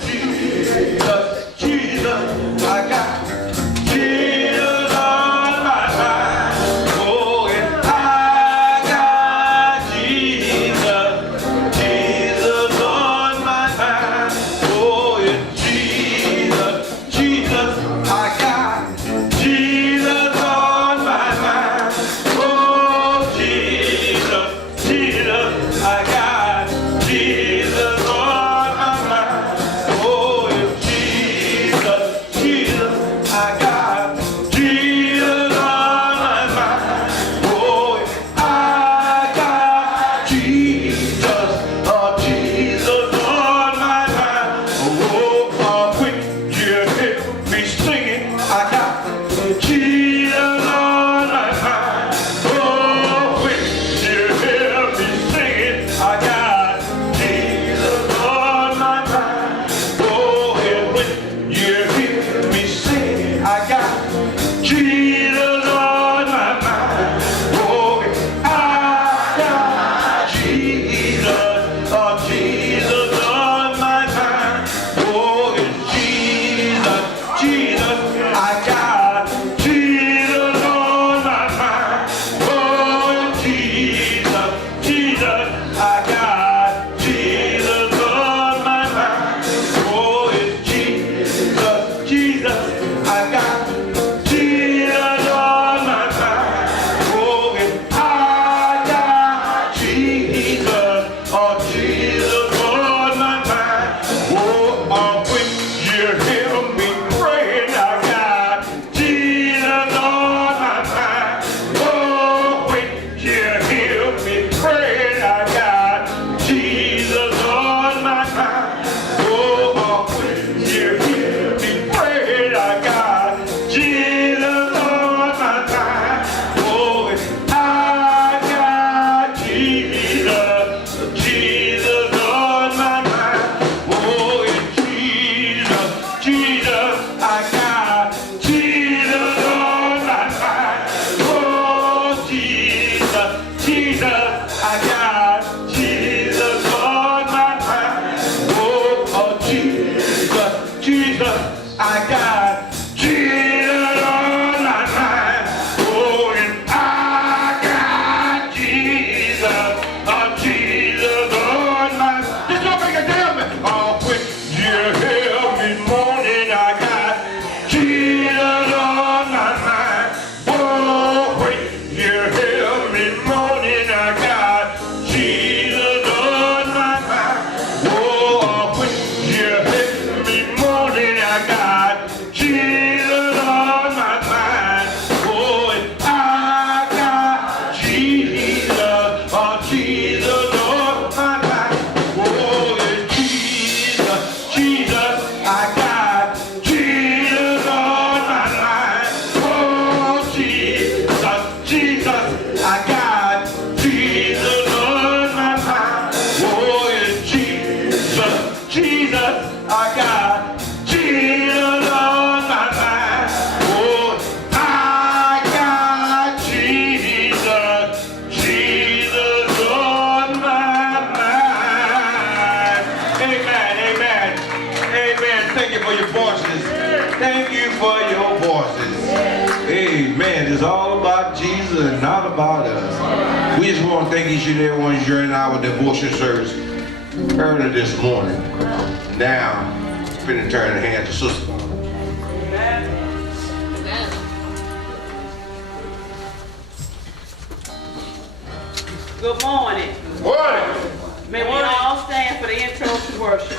Jesus, Jesus, I got Jesus on my mind. Oh, and I got Jesus, Jesus on my mind. Oh, and Jesus, Jesus, I got Jesus on my mind. Oh, Jesus, Jesus, I got Jesus on my mind. Oh, and Jesus, Jesus, I got Jesus on my mind. Oh, I got Jesus, oh, Jesus on my mind. Oh, when you hear me singing, I got Jesus on my mind. Oh, when you hear me singing, I got Jesus on my mind. Oh, and when you hear me singing, I got Jesus on my mind. Oh, I got Jesus, oh, Jesus on my mind. Oh, and Jesus, Jesus, I got Jesus on my mind. Oh, Jesus, Jesus, I got Jesus on my mind. Oh, it's Jesus, Jesus, I got Jesus on my mind. Oh, and I got Jesus, oh, Jesus on my mind. Oh, when you hear me praying, I got Jesus on my mind. Oh, when you hear me praying, I got Jesus on my mind. Oh, when you hear me praying, I got Jesus on my mind. Oh, and I got Jesus, Jesus on my mind. Oh, and Jesus, Jesus, I got Jesus on my mind. Oh, Jesus, Jesus, I got Jesus on my mind. Oh, Jesus, Jesus, I got Jesus on my mind. Oh, and I got Jesus, oh, Jesus on my mind. Just don't make it tell me. Oh, when you hear me moaning, I got Jesus on my mind. Oh, when you hear me moaning, I got Jesus on my mind. Oh, when you hear me moaning, I got Jesus on my mind. Oh, and I got Jesus, oh, Jesus on my mind. Oh, and Jesus, Jesus, I got Jesus on my mind. Oh, Jesus, Jesus, I got Jesus on my mind. Oh, and Jesus, Jesus, I got Jesus on my mind. Oh, I got Jesus, Jesus on my mind. Amen, amen, amen. Thank you for your voices. Thank you for your voices. Amen. It's all about Jesus and not about us. We just want to thank each and every one of you during our devotion service earlier this morning. Now, it's been a turn to hand to Sister. Good morning. Morning. May we all stand for the intro to worship.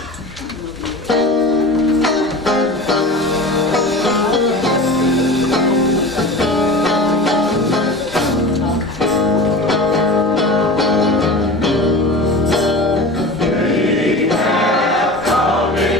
Coming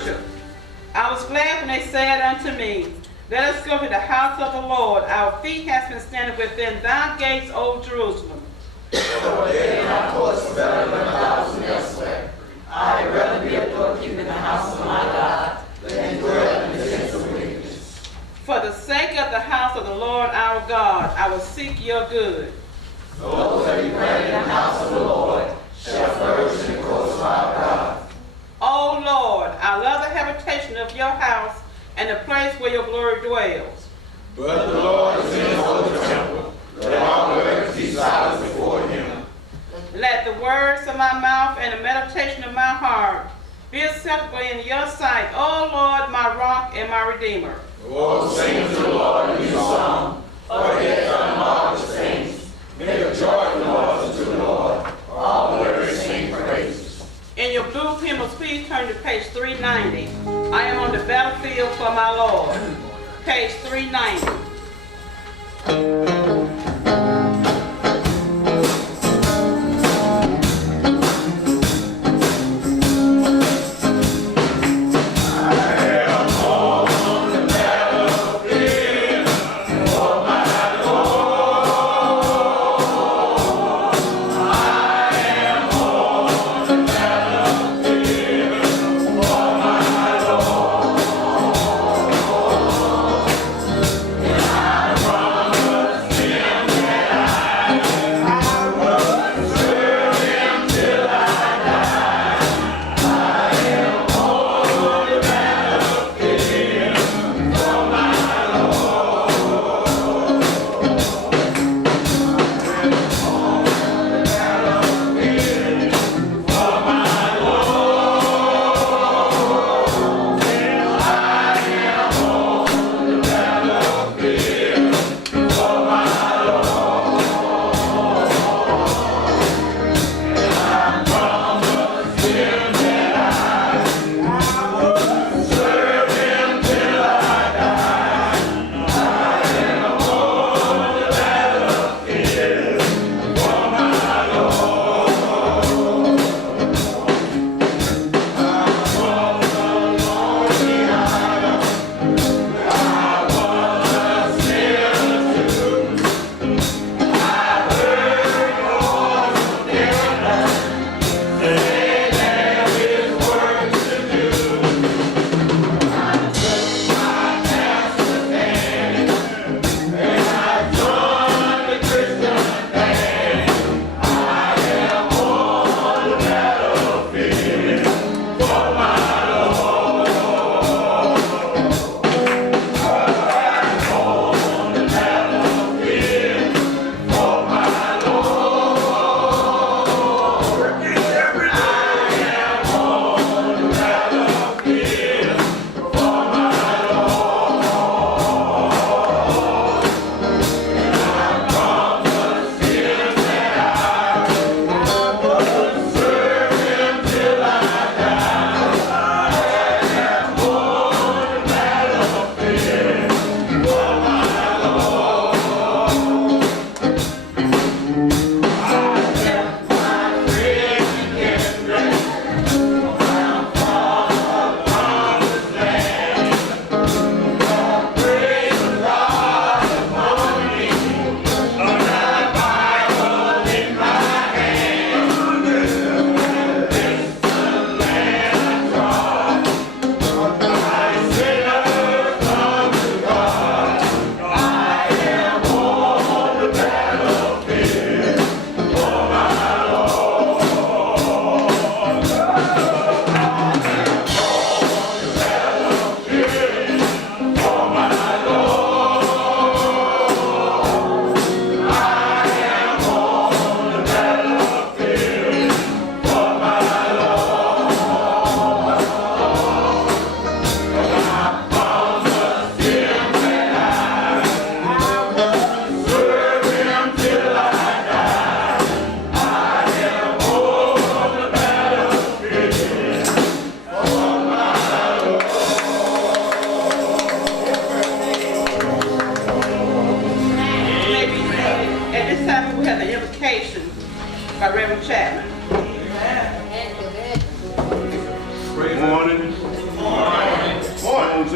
worship. I was glad when they said unto me, let us go to the house of the Lord. Our feet has been standing within thy gates, O Jerusalem. For a day in our courts is better than 1,000 elsewhere. I had rather be a doorkeeper in the house of my God than dwell in the tents of wickedness. For the sake of the house of the Lord our God, I will seek your good. Those that be planted in the house of the Lord shall flourish in the courts of our God. O Lord, I love the habitation of your house and the place where your glory dwells. But the Lord is in his holy temple. Let all the earth be silent before him. Let the words of my mouth and the meditation of my heart be acceptable in your sight, O Lord, my rock and my redeemer. Oh, sing to the Lord a new song, for he has done marvelous things. Make a joyful noise unto the Lord. All the earth sing praise. In your blue hymnals, please turn to page 390. I am on the battlefield for my Lord. Page 390.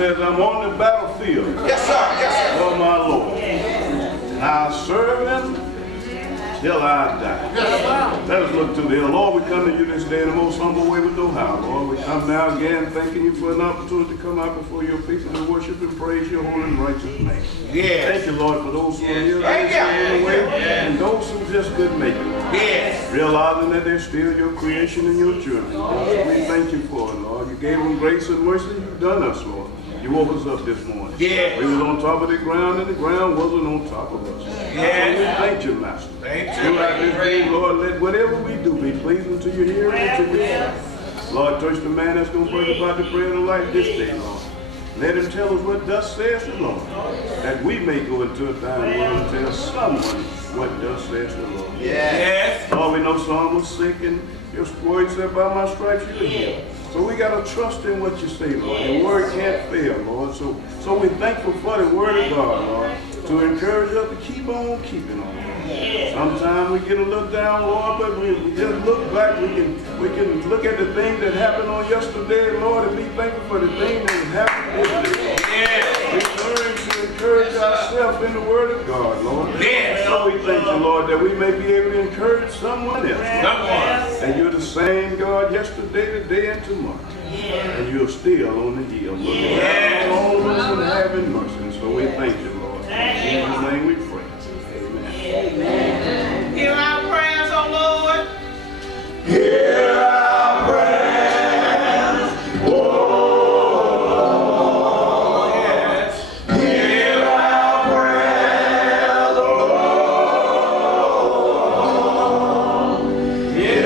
says, I'm on the battlefield. Yes, sir. Yes, sir. For my Lord. And I'll serve him till I die. Let us look to the hill. Lord, we come to you this day in the most humble way we know how. Lord, we come now again thanking you for an opportunity to come out before your people to worship and praise your holy and righteous name. Yes. Thank you, Lord, for those who are here Thank you. in the way, and those who just couldn't make it. Yes. Realizing that they're still your creation and your children. So we thank you for it, Lord. You gave them grace and mercy. You've done us, Lord. You woke us up this morning. Yes. We was on top of the ground, and the ground wasn't on top of us. Yes. So we thank you, Master. Thank you. Throughout this day, Lord, let whatever we do be pleasing to your hearing and to your sight. Lord, touch the man that's going to bring about the bread of life this day, Lord. Let him tell us what thus says the Lord, that we may go into a time and tell someone what thus says the Lord. Yes. Lord, we know someone was sick, and your word said, by my stripes you are healed. So we got to trust in what you say, Lord. Your word can't fail, Lord. So we're thankful for the word of God, Lord, to encourage us to keep on keeping on. Sometimes we get a little down, Lord, but we just look back. We can look at the things that happened on yesterday, Lord, and be thankful for the things that happened this day. We learn to encourage ourselves in the word of God, Lord. Yes. So we thank you, Lord, that we may be able to encourage someone else. And you're the same God yesterday, today, and tomorrow. And you're still on the hill, looking down on all of us and having mercy. And so we thank you, Lord. In Jesus' name we pray. Amen. Hear our prayers, O Lord. Hear our prayers, oh Lord. Yes. Hear our prayers, oh Lord. In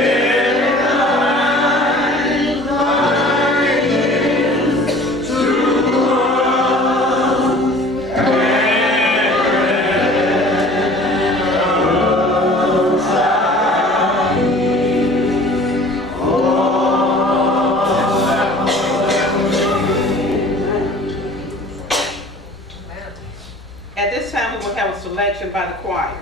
thine is to At this time, we will have a selection by the choir.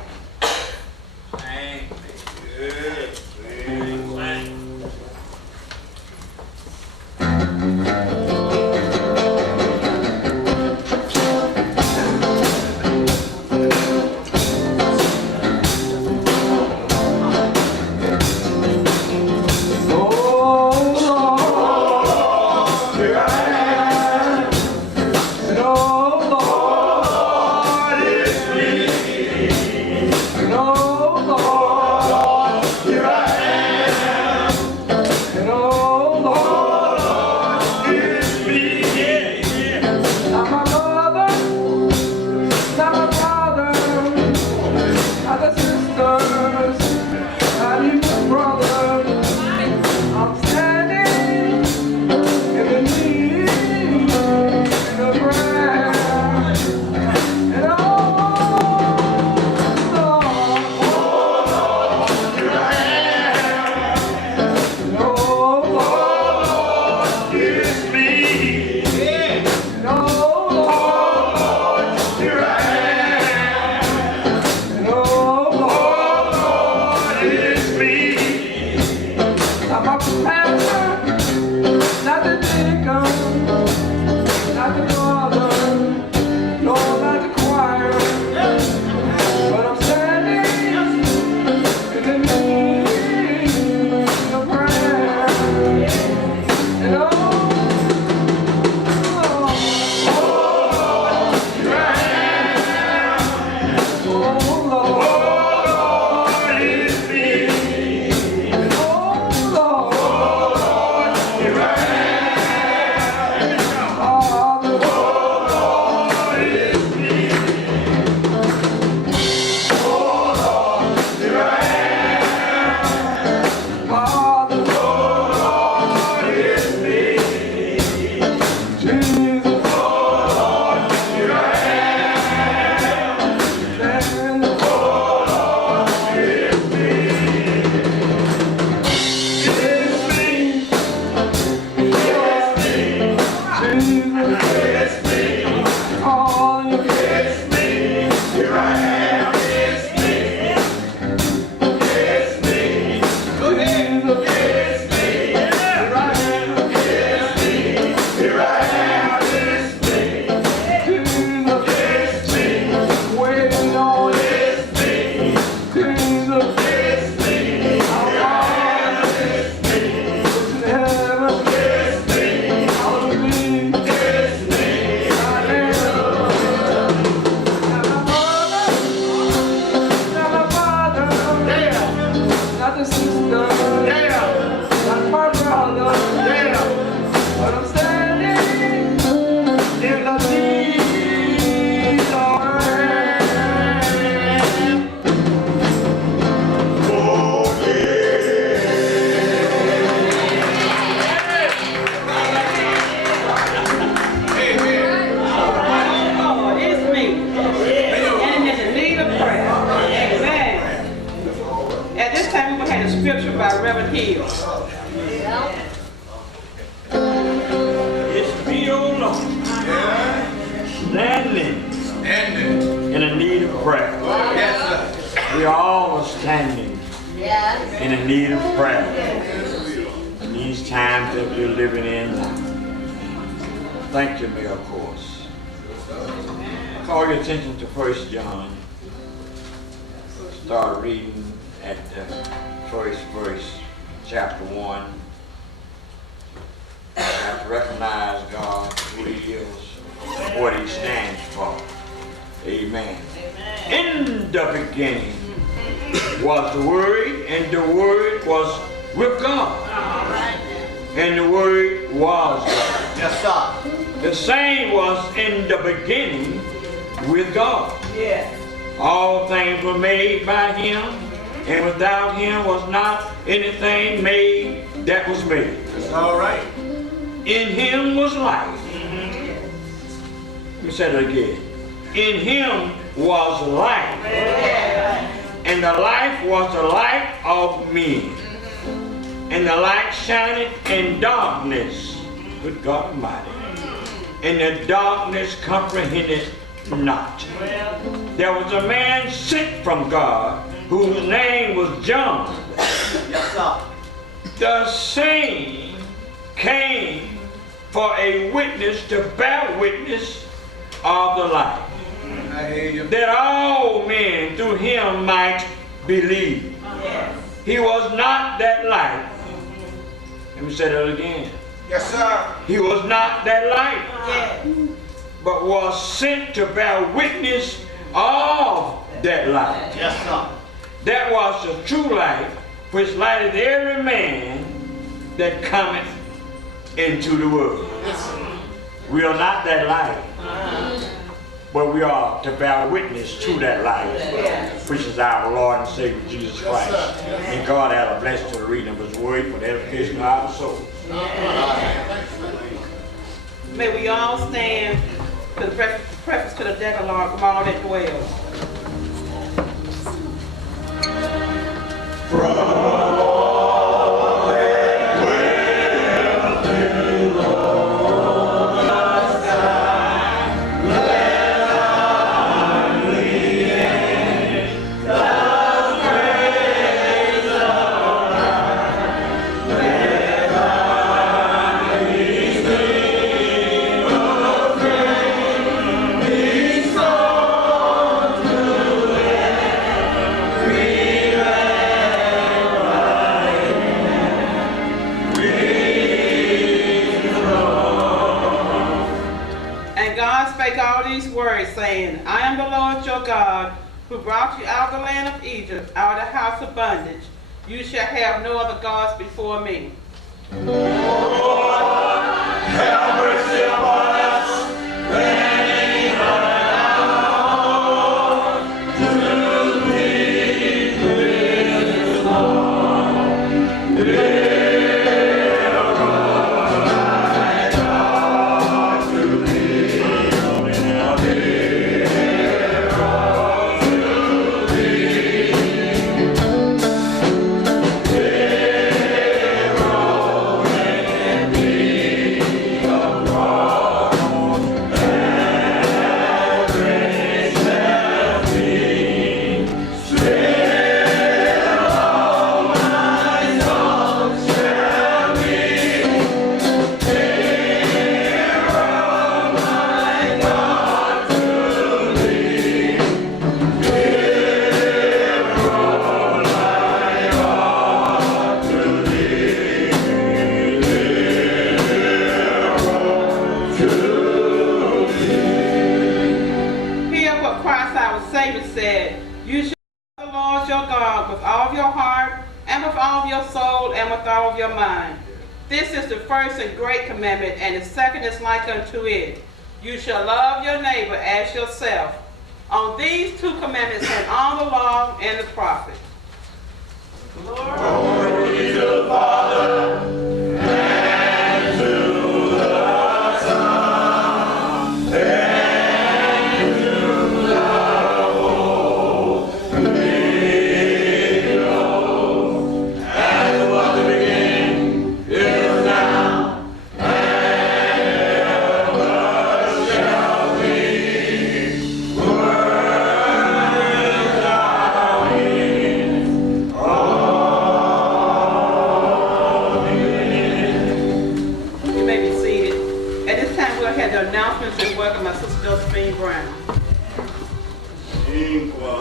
Lord. It's me, oh Lord. Standing in a need of prayer. We are all standing in a need of prayer in these times that we're living in now. Thank you, Mayor, of course. Call your attention to 1 John. Start reading at the first verse, chapter 1. You have to recognize God, who He is, what He stands for. Amen. In the beginning was the Word, and the Word was with God. And the Word was God. Yes, sir. The same was in the beginning with God. Yes. All things were made by Him, and without Him was not anything made that was made. That's all right. In Him was life. Let me say that again. In Him was life. And the life was the light of men. And the light shined in darkness. Good God Almighty. And the darkness comprehended not. There was a man sent from God whose name was John. Yes, sir. The same came for a witness to bear witness of the light, I hear you. that all men through him might believe. Yes. He was not that light. Let me say that again. Yes, sir. He was not that light, Yes. but was sent to bear witness of that light. Yes, sir. That was the true light, which lighteth every man that cometh into the world. We are not that light, but we are to bear witness to that light, which is our Lord and Savior Jesus Christ. And God had a blessing to the reading of His Word for the edification of our soul. May we all stand to the preface to the Decalogue from all that dwells. Saying, I am the Lord your God, who brought you out of the land of Egypt, out of the house of bondage. You shall have no other gods before me. Lord, have mercy upon us. Reign around to thee, praise Lord. This is the first and great commandment, and the second is like unto it. You shall love your neighbor as yourself. On these two commandments hang all the law and the prophets. Glory be to the Father, and to the Son, and to the Holy Ghost, as was the beginning, Dean Brown. Dean Brown.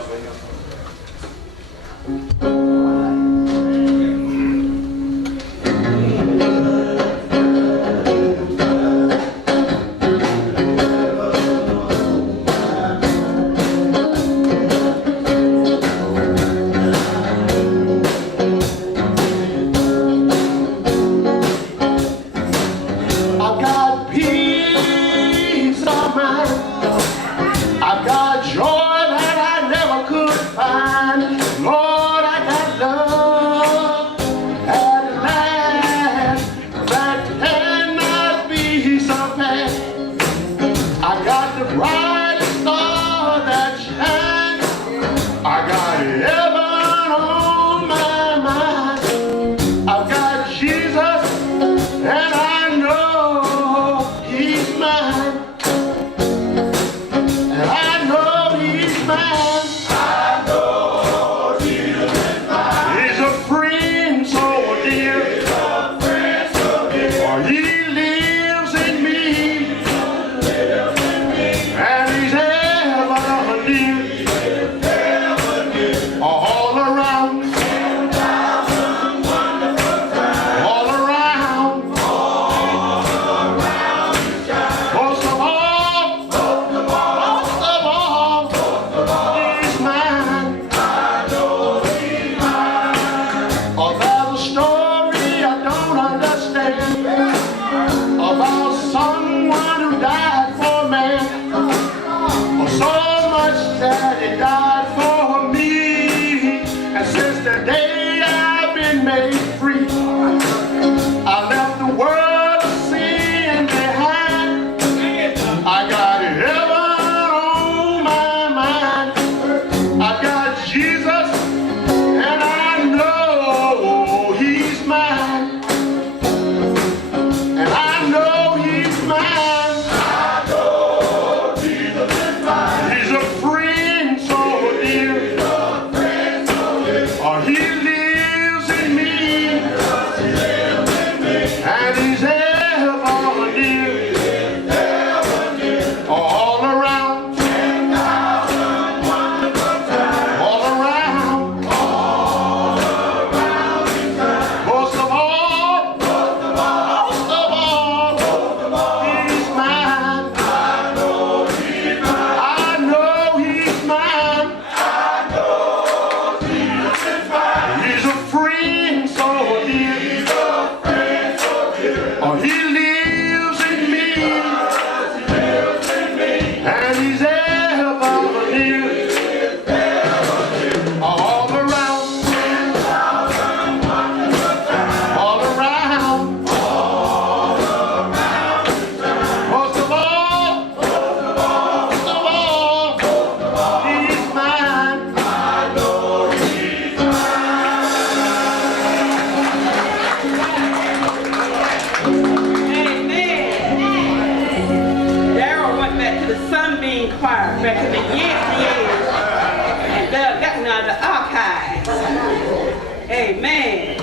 Amen.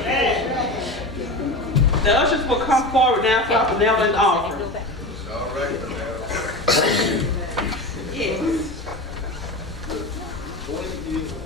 The ushers will come forward now for our benevolent offering. Yes. Jesus.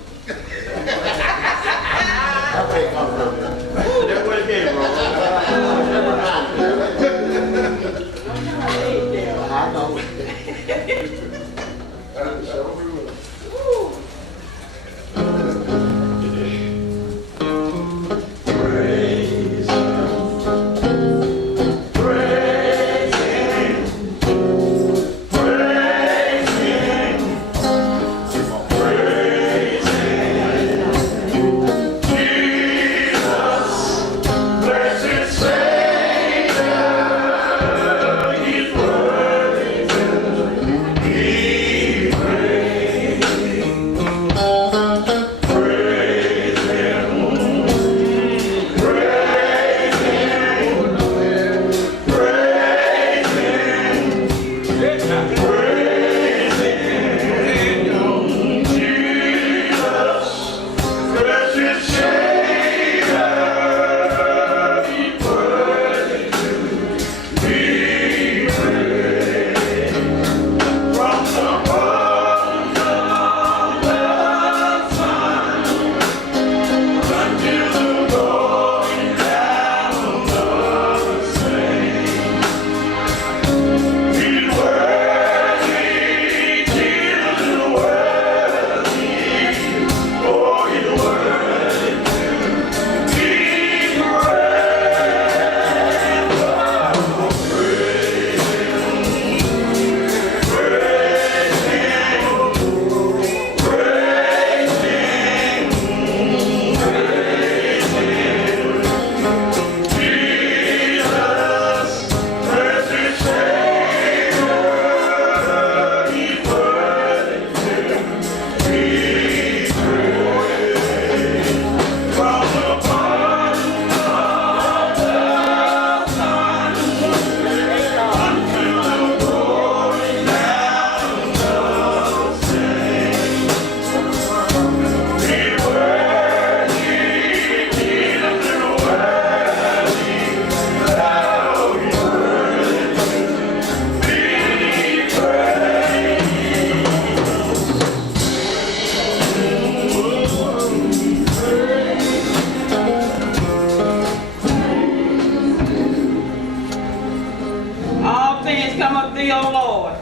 come of thee, O Lord.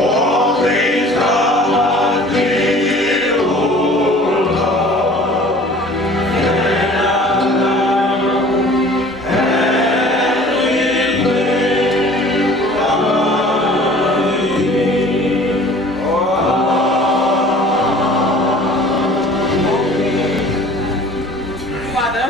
All things come of thee, O Lord. And we live by thee. Father,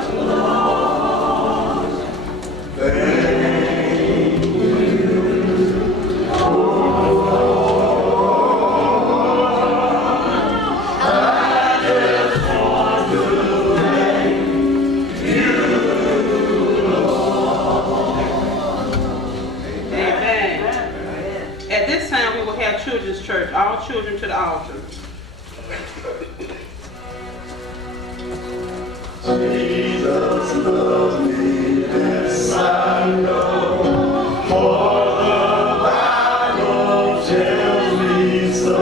children's church, all children to the altar. Jesus loves me, this I know, for the Bible tells me so.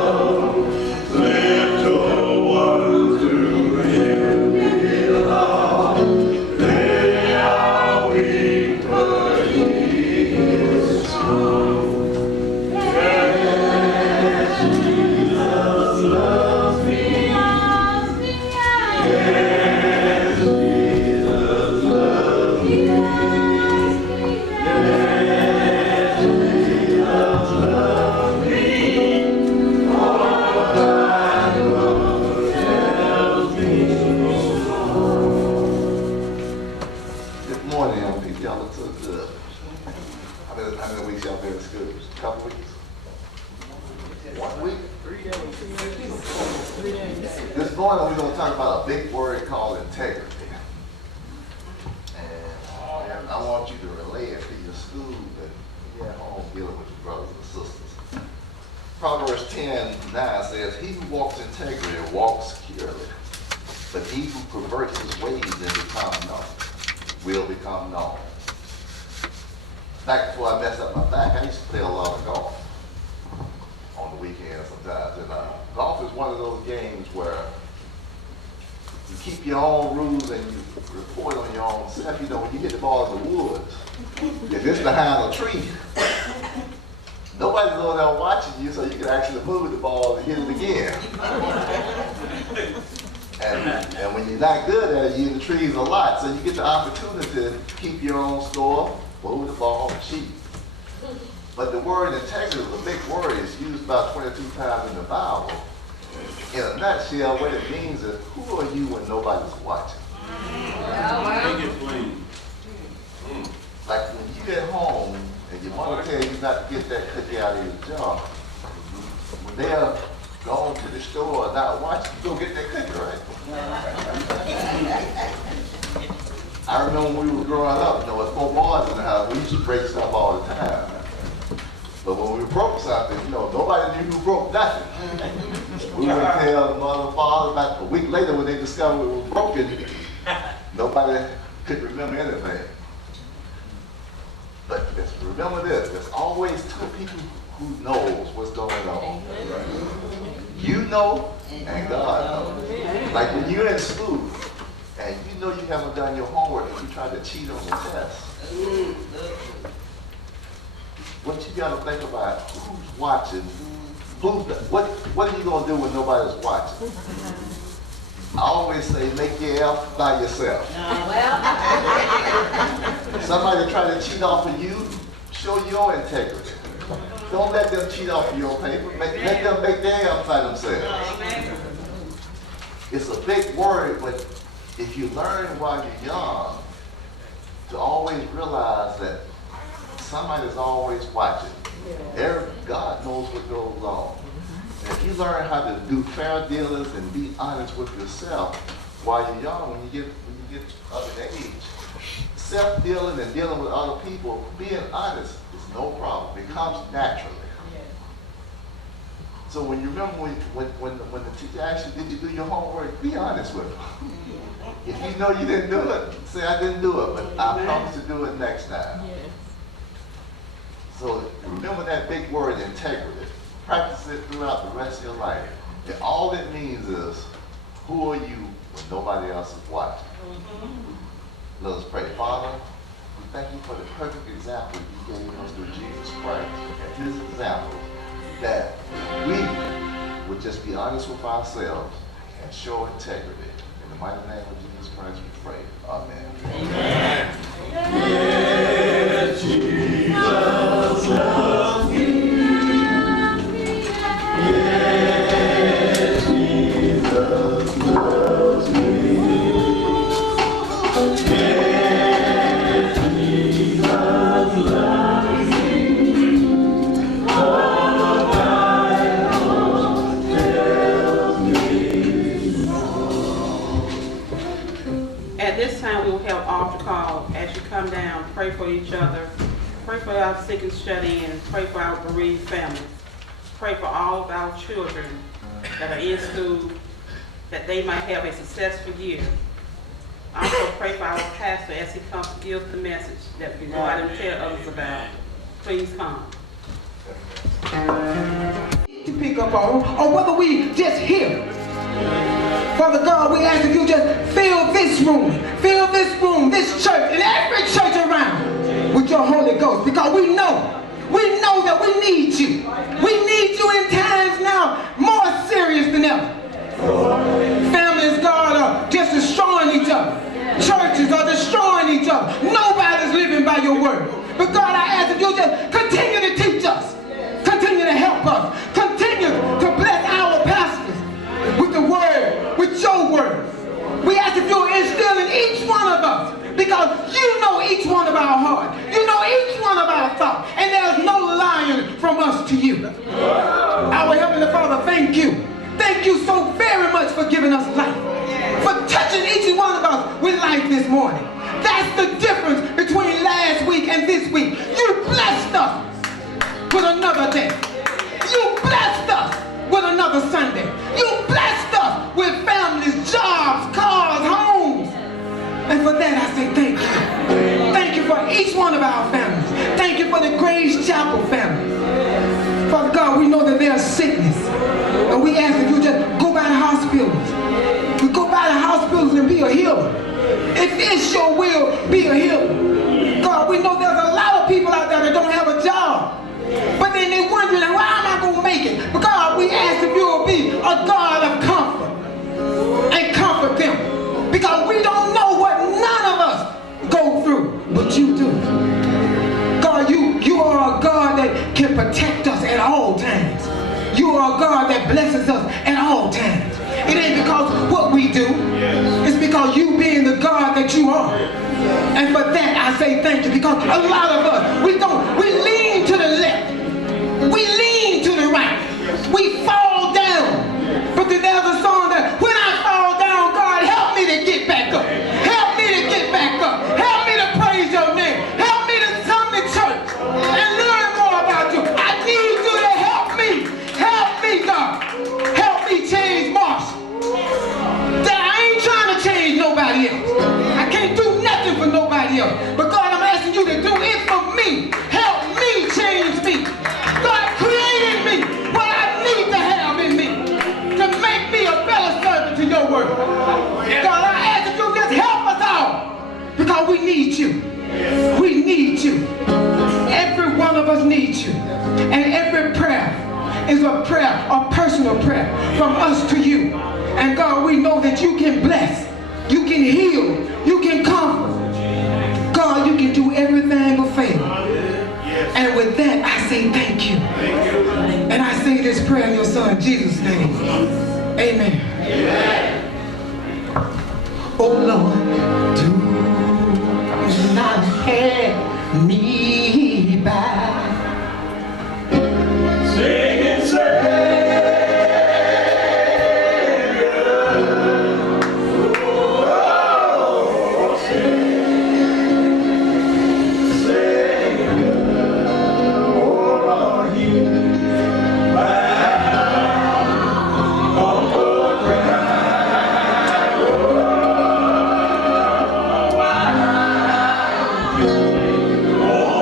Little ones to him belong, they are weak, but he is strong. This morning we're going to talk about a big word called integrity. And I want you to relay it to your school and you're at home dealing with your brothers and sisters. Proverbs 10:9 says, "He who walks in integrity walks securely, but he who perverts his ways will become known." Back before I messed up my back, I used to play a lot of golf on the weekends sometimes. And golf is one of those games where you keep your own rules and you report on your own self. You know, when you hit the ball in the woods, if it's behind a tree, nobody's over there watching you, so you can actually move the ball and hit it again. And when you're not good at it, you hit the trees a lot, so you get the opportunity to keep your own score, move the ball, and cheat. But the word integrity is a big word. It's used about 22 times in the Bible. In a nutshell, what it means is, who are you when nobody's watching? Make it plain. Like when you get home and your mother tells you not to get that cookie out of your jar, when they're going to the store or not watching, you go get that cookie, right? I remember when we were growing up, you know, with 4 boys in the house, we used to break stuff all the time. But when we broke something, you know, nobody knew who broke nothing. We would tell the mother and father. About a week later, when they discovered we were broken, nobody could remember anything. But remember this, there's always 2 people who knows what's going on. You know, and God knows. Like when you're in school, and you know you haven't done your homework and you try to cheat on the test. What you got to think about, who's watching, what are you going to do when nobody's watching? I always say, make your F by yourself. Somebody try to cheat off of you, show your integrity. Don't let them cheat off of your paper. Let them make their F by themselves. It's a big word, but if you learn while you're young to always realize that somebody's always watching. God knows what goes on. And if you learn how to do fair dealings and be honest with yourself while you're young, when you get up in age, self-dealing and dealing with other people, being honest is no problem. It comes naturally. So when you remember when the teacher asked you, did you do your homework, be honest with them. If you know you didn't do it, say I didn't do it, but I promise to do it next time. So remember that big word, integrity. Practice it throughout the rest of your life. And all it means is, who are you when nobody else is watching? Let us pray. Father, We thank you for the perfect example you gave us through Jesus Christ and his example that we would just be honest with ourselves and show integrity. In the mighty name of Jesus Christ we pray. Amen. Amen. Yeah, Jesus loves me. Yeah, Jesus loves me. Yeah, Jesus loves me. All the Bible tells me. At this time, we will have altar call. As you come down, pray for each other. Pray for our sick and shut in. Pray for our bereaved families. Pray for all of our children that are in school, that they might have a successful year. Also pray for our pastor as he comes to give the message that we go out and tell others about. Please come. To pick up on, or whether we just hear. Father God, we ask that you just fill this room, this church, and every church around with your Holy Ghost, because we know that we need you. We need you in times now more serious than ever. Families, God, are just destroying each other. Churches are destroying each other. Nobody's living by your word. But God, I ask that you just continue to teach us, continue to help us, continue to bless our pastors with the word, with your word. We ask that you instill in each one of us, because you know each one of our hearts. You know each one of our thoughts. And there's no lying from us to you. Our Heavenly Father, thank you. Thank you so very much for giving us life. For touching each one of us with life this morning. That's the difference between last week and this week. You blessed us with another day. You blessed us with another Sunday. You blessed us with families, jobs, cars, homes. And for that I say thank you. Thank you for each one of our families. Thank you for the Grace Chapel family. Father God, we know that there's sickness. And we ask that you just go by the hospitals. We go by the hospitals and be a healer. If it's your will, be a healer. God, we know there's a lot of people out there that don't have a job. But then they're wondering, how am I going to make it? But God, we ask if you will be a God of comfort. And comfort them. Because we don't know what none of us go through, but you do. God, you are a God that can protect us at all times. You are a God that blesses us at all times. It ain't because of what we do. It's because you being the God that you are. And for that I say thank you, because a lot of us, we lean to the left. We lean to the right. We fall down. But then there's a song that when I fall down, God, help me to get back up. Help me to get back up. Help me to praise your name. Help me to come to church and learn more about you. I need you to help me. Help me, God. Help me change Marshall. That I ain't trying to change nobody else. I can't do nothing for nobody else. But God, I'm asking you to do it for me. Help me change me. God created me what I need to have in me to make me a better servant to your word. God, I ask that you just help us all, because we need you. We need you. Every one of us needs you. And every prayer is a prayer, a personal prayer from us to you. And God, we know that you can bless, you can heal, you can comfort. God, you can do everything but fail. And with that, I say thank you. And I say this prayer in your son, Jesus' name. Amen. Oh Lord, do not hand me back. Sing and say. Oh,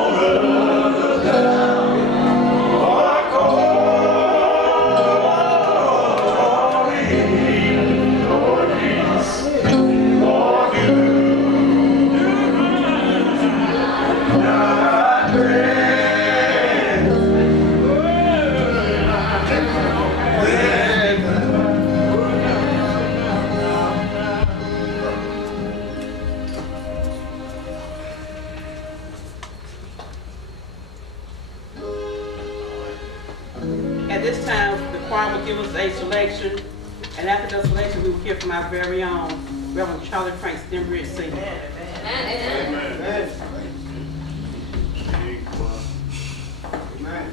choir will give us a selection, and after the selection, we will hear from our very own Rev. Charlie Frank Stembridge singing. Amen. Amen.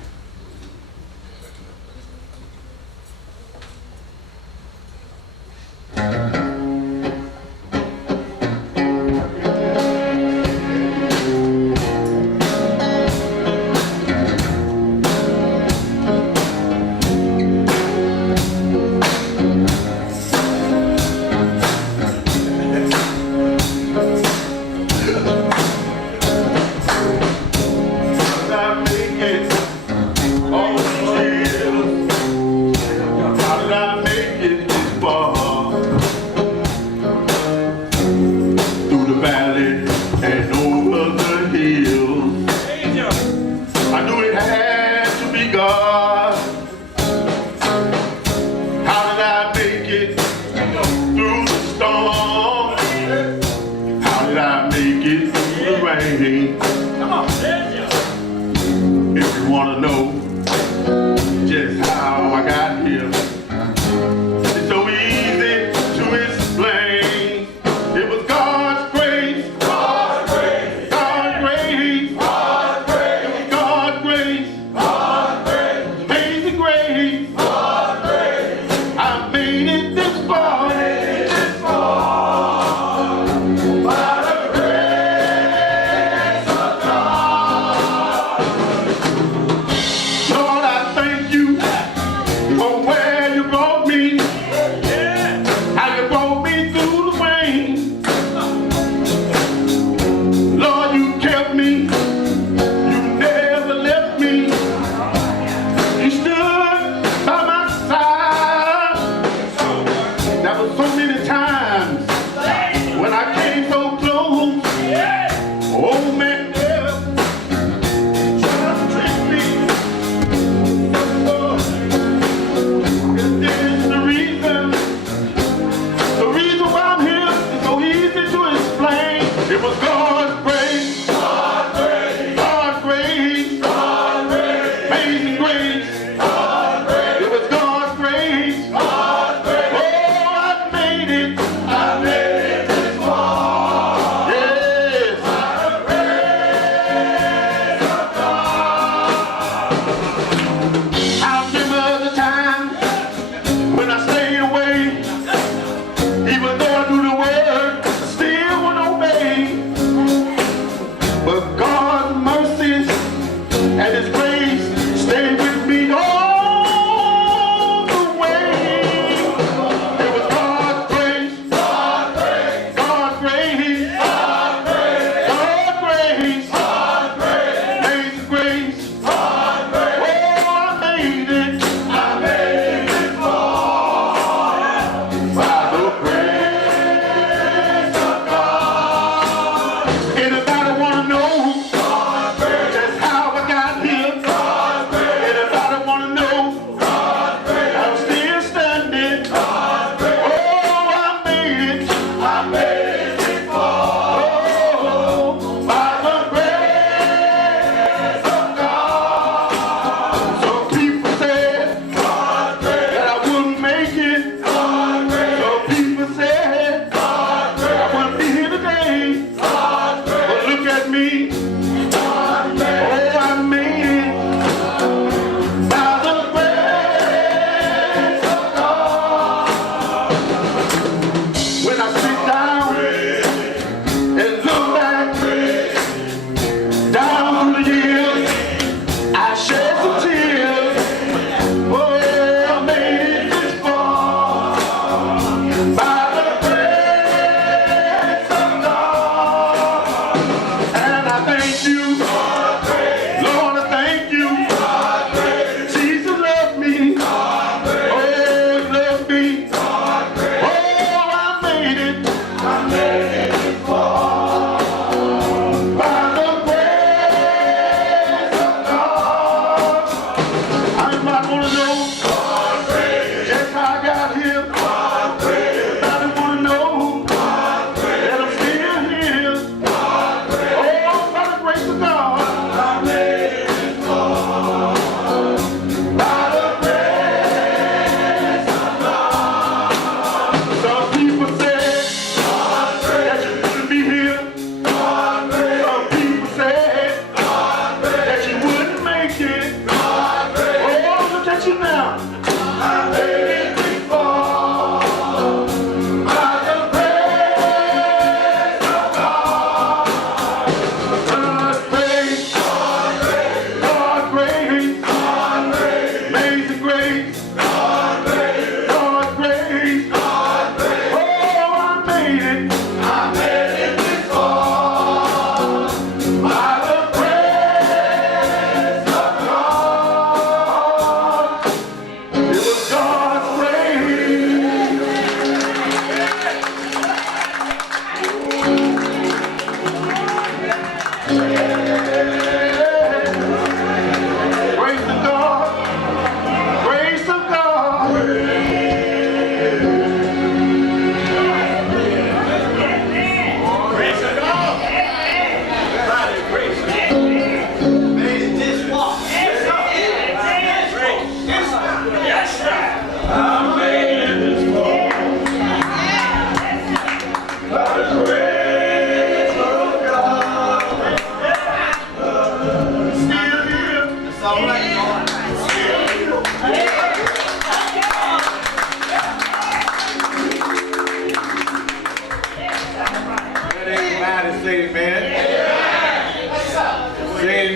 grace of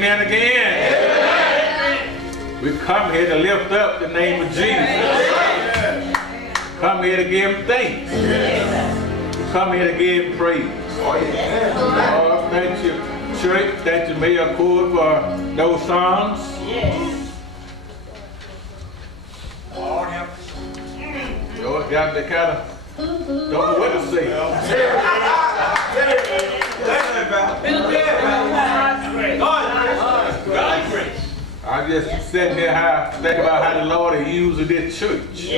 amen again. Amen. We come here to lift up the name of Jesus. Come here to give him thanks. We come here to give him praise. Oh, thank you, church. Thank you, Mayor Court, for those songs. Lord got to kind of don't know what to say. I just sitting there think about how the Lord is using this church.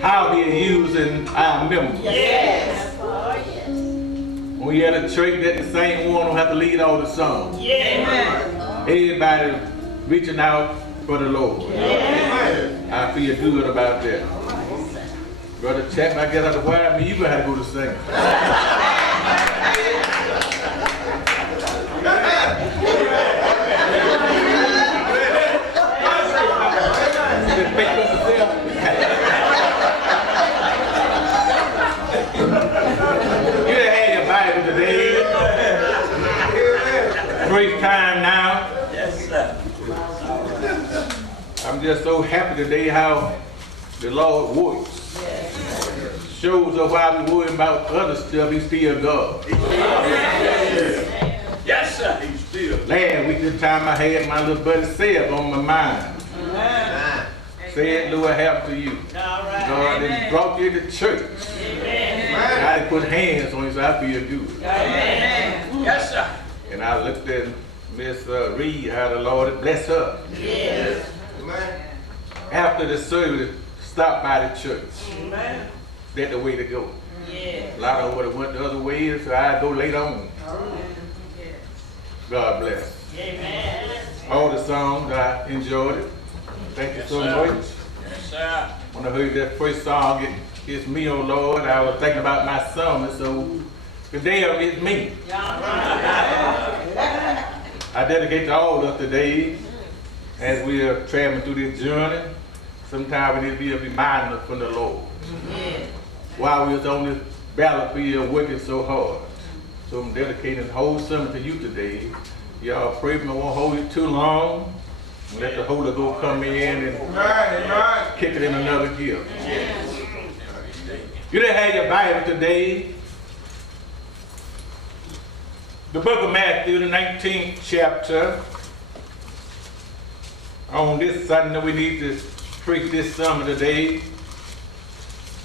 How he is using our members. When we had a church, that the same one who have to lead all the songs. Everybody reaching out for the Lord. I feel good about that. Brother Chapman, I guess out the wire, you gonna have to go to sing. You done had your Bible today. First time now. Yes, sir. I'm just so happy today how the Lord works. Shows us why we worry about other stuff, he's still God. Yes, sir. He's still. Last week, this time I had my little buddy Seb on my mind. Said, Lord, what happened to you? God then brought you to church. I didn't put hands on you, so I feel good. Yes, sir. And I looked at Miss Reed, how the Lord bless her. After the service, stop by the church. That's the way to go. A lot of them would have went the other way, so I go later on. God bless. All the songs, I enjoyed it. Thank you so much. Yes, sir. When I heard that first song, It's Me, Oh Lord, I was thinking about my son, so today it's me. I dedicate to all of us today as we are traveling through this journey. Sometimes we need to be a reminder from the Lord. While we was on this battlefield working so hard. So I'm dedicating the whole sermon to you today. Y'all pray for me, I won't hold you too long. Let the Holy Ghost come in and kick it in another gear. You didn't have your Bible today. The book of Matthew, the 19th chapter. On this Sunday, we need to preach this sermon today.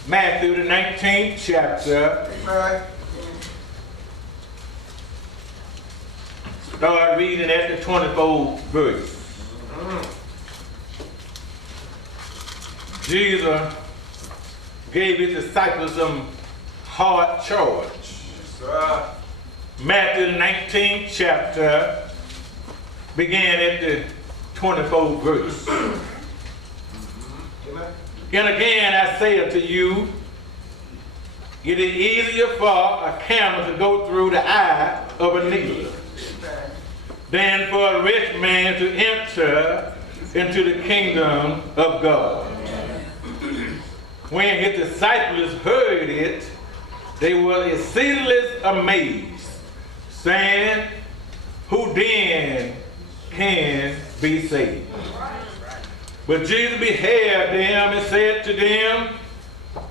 Matthew, the 19th chapter. Start reading at the 24th verse. Jesus gave his disciples some hard charge. Matthew, the 19th chapter, began at the 24th verse. And again I say unto you, it is easier for a camel to go through the eye of a needle than for a rich man to enter into the kingdom of God. When his disciples heard it, they were exceedingly amazed, saying, who then can be saved? But Jesus beheld them and said to them,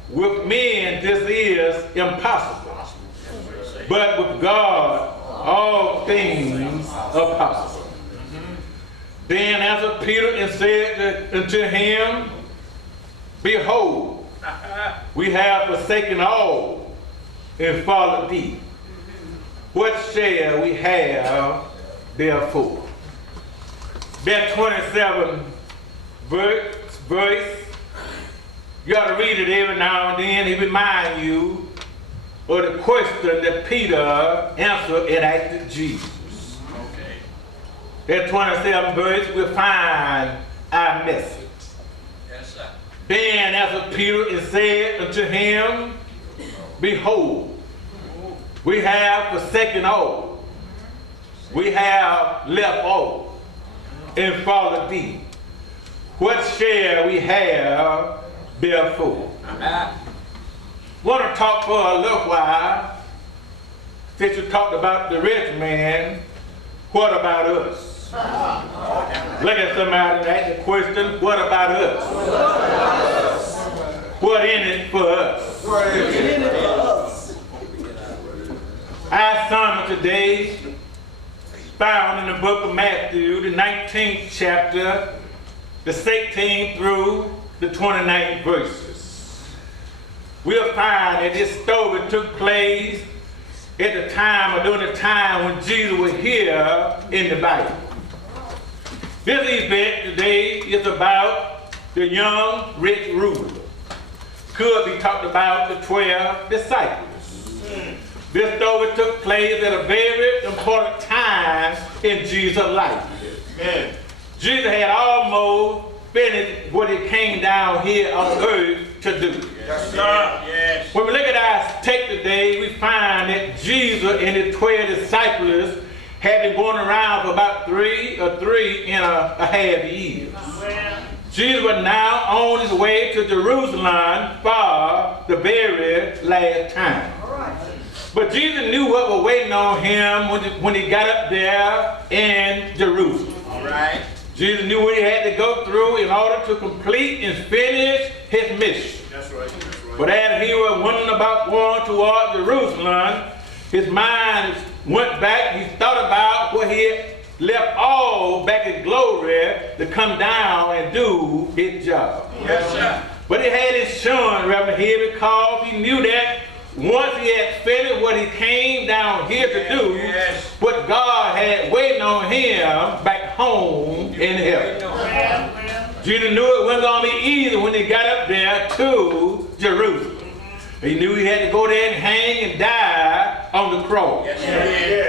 with men this is impossible, but with God all things are possible. Then answered Peter and said unto him, behold, we have forsaken all and followed thee. What shall we have therefore? That 27th verse, you got to read it every now and then. It reminds you of the question that Peter answered and asked Jesus. That 27th verse will find our message. Yes, sir. Then answered Peter and said unto him, behold, we have forsaken all. We have left all and followed thee. What shall we have therefore? Want to talk for a little while, since you talked about the rich man, what about us? Look at somebody and ask the question, what about us? What in it for us? Our sermon today found in the book of Matthew, the 19th chapter, the 16th through the 29th verses. We'll find that this story took place at the time or during the time when Jesus was here in the Bible. This event today is about the young rich ruler. Could be talked about the 12 disciples. This story took place at a very important time in Jesus' life. Amen. Jesus had almost finished what he came down here on earth to do. Yes, sir. Yes. When we look at our text today, we find that Jesus and his 12 disciples had been going around for about 3 and a half years. Jesus was now on his way to Jerusalem for the very last time. But Jesus knew what was waiting on him when he got up there in Jerusalem. All right. Jesus knew what he had to go through in order to complete and finish his mission. That's right. That's right. But as he was wondering about going toward Jerusalem, his mind went back. He thought about what he had left all back in glory to come down and do his job. Yes, sir. But he had insurance, Reverend, here because he knew that once he had finished what he came down here to do, what God had waiting on him back home in heaven. Jesus knew it wasn't going to be easy when he got up there to Jerusalem. He knew he had to go there and hang and die on the cross.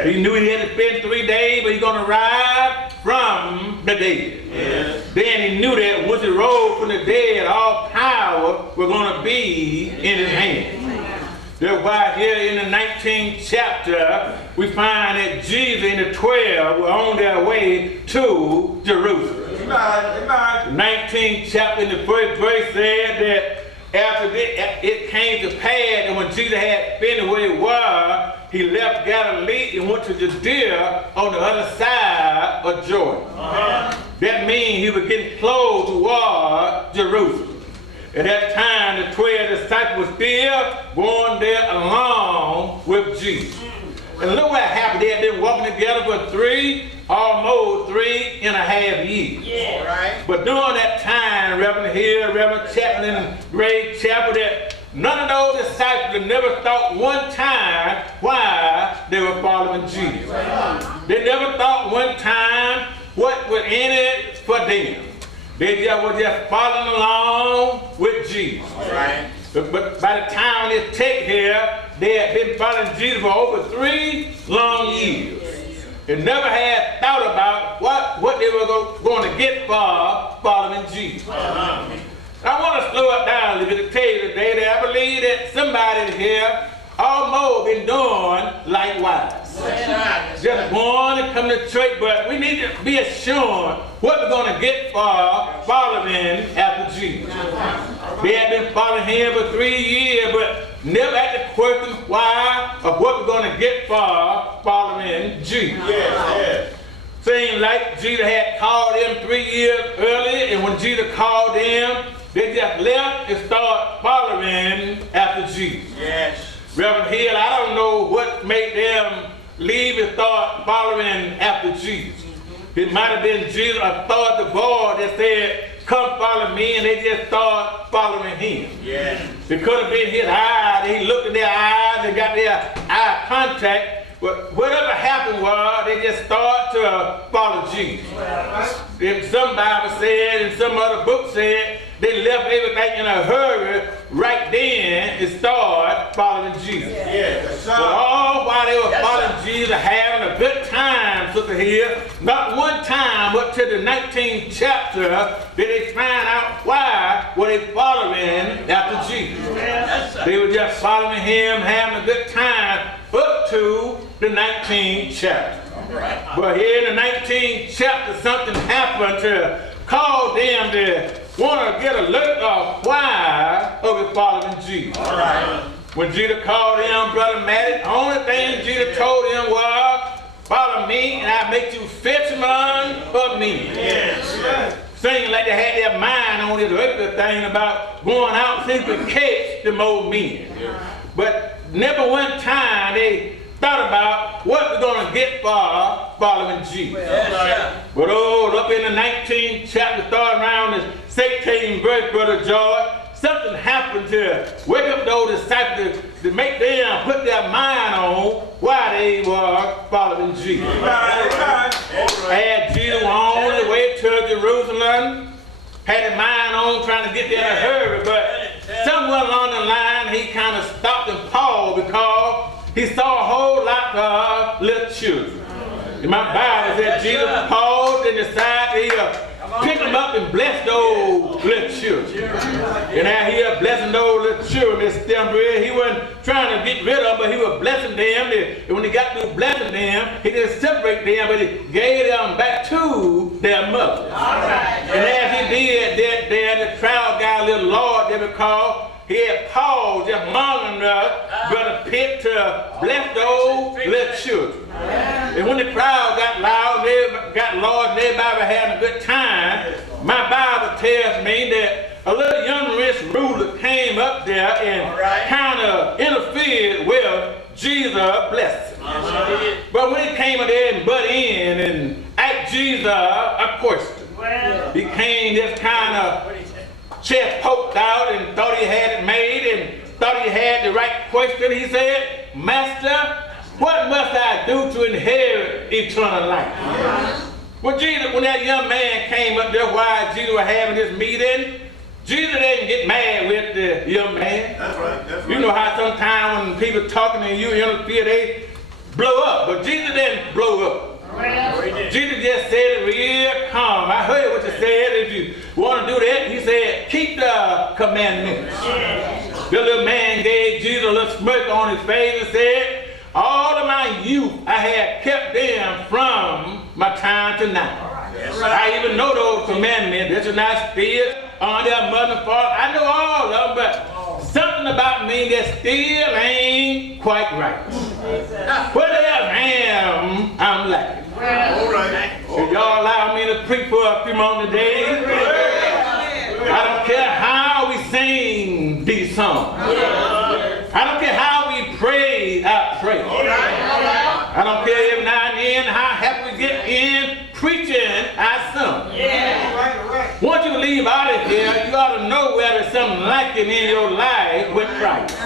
He knew he had to spend 3 days, but he's going to rise from the dead. Then he knew that once he rose from the dead, all power was going to be in his hand. That's why here in the 19th chapter, we find that Jesus and the 12 were on their way to Jerusalem. The 19th chapter in the first verse said that after it came to pass that when Jesus had finished where he was, he left Galilee and went to Judea on the other side of Jordan. That means he was getting close toward Jerusalem. At that time, the 12 disciples were still going there along with Jesus. And look what happened. They had been walking together for almost 3.5 years. Yeah. Right. But during that time, Reverend Hill, Reverend Chaplain, Grade Chapel, that none of those disciples had never thought one time why they were following Jesus. They never thought one time what was in it for them. They were just following along with Jesus. Right. But by the time they take here, they had been following Jesus for over 3 long years. They never had thought about what they were going to get for following Jesus. I want to slow it down a little bit to tell you today that I believe that somebody here almost been doing likewise. Just going and coming to church, but we need to be assured what we're going to get for following after Jesus. They have been following him for 3 years, but never had to question why or what we're going to get for following Jesus. Seemed like Jesus had called them 3 years earlier, and when Jesus called them, they just left and started following after Jesus. Reverend Hill, I don't know what made them leave and start following after Jesus. It might have been Jesus or thought the boy that said, come follow me, and they just start following him. It could have been his eyes. He looked in their eyes and got their eye contact. But whatever happened was, they just start to follow Jesus. And some Bible said, and some other book said, they left everything in a hurry right then and started following Jesus. But all while they were following Jesus, having a good time, Sister Hill, not one time up to the 19th chapter did they find out why were they following after Jesus. They were just following him, having a good time up to the 19th chapter. But here in the 19th chapter, something happened to cause them to want to get a look of why of it following Jesus. When Jesus called him, Brother Matty, the only thing Jesus told him was, follow me me, and I make you fishermen of men. Yes. Seems like they had their mind on this earthly thing about going out and see if they could catch the more men. But never one time they thought about what we're going to get for following Jesus. But up in the 19th chapter, starting around the 16th verse, Brother George, something happened to wake up those disciples to make them put their mind on why they were following Jesus. Had Jesus on the way to Jerusalem, had his mind on trying to get there in a hurry, but somewhere along the line he kind of stopped and paused because he saw a whole lot of little children. In my Bible said Jesus paused and decided to pick them up and bless those little children. And now he was blessing those little children, Rev.Stembridge. He wasn't trying to get rid of them, but he was blessing them. And when he got through blessing them, he didn't separate them, but he gave them back to their mother. And as he did that, the crowd got a little large there because he had paused just long enough, Brother Pitt, to bless those little children. And when the crowd got loud, they got large, and everybody having a good time, my Bible tells me that a little young rich ruler came up there and kind of interfered with Jesus' blessing. But when he came up there and butt in and asked Jesus a question, he came just kind of chest poked out and thought he had it made and thought he had the right question. He said, Master, what must I do to inherit eternal life? Well, Jesus, when that young man came up there while Jesus was having this meeting, Jesus didn't get mad with the young man. That's right. You know how sometimes when people talking to you interfere, they blow up. But Jesus didn't blow up. Jesus just said it real calm. I heard what you said. If you want to do that, he said, keep the commandments. The little man gave Jesus a little smirk on his face and said, all of my youth I had kept them from my time to now. I even know those commandments. That should not steal on their mother and father. I know all of them, but something about me that still ain't quite right. What else am I'm lacking? If y'all allow me to preach for a few more today, I don't care how we sing these songs. I don't care how we pray, I pray. I don't care every now and then how happy we get in preaching our song. Once you leave out of here, you ought to know whether there's something lacking in your life with Christ.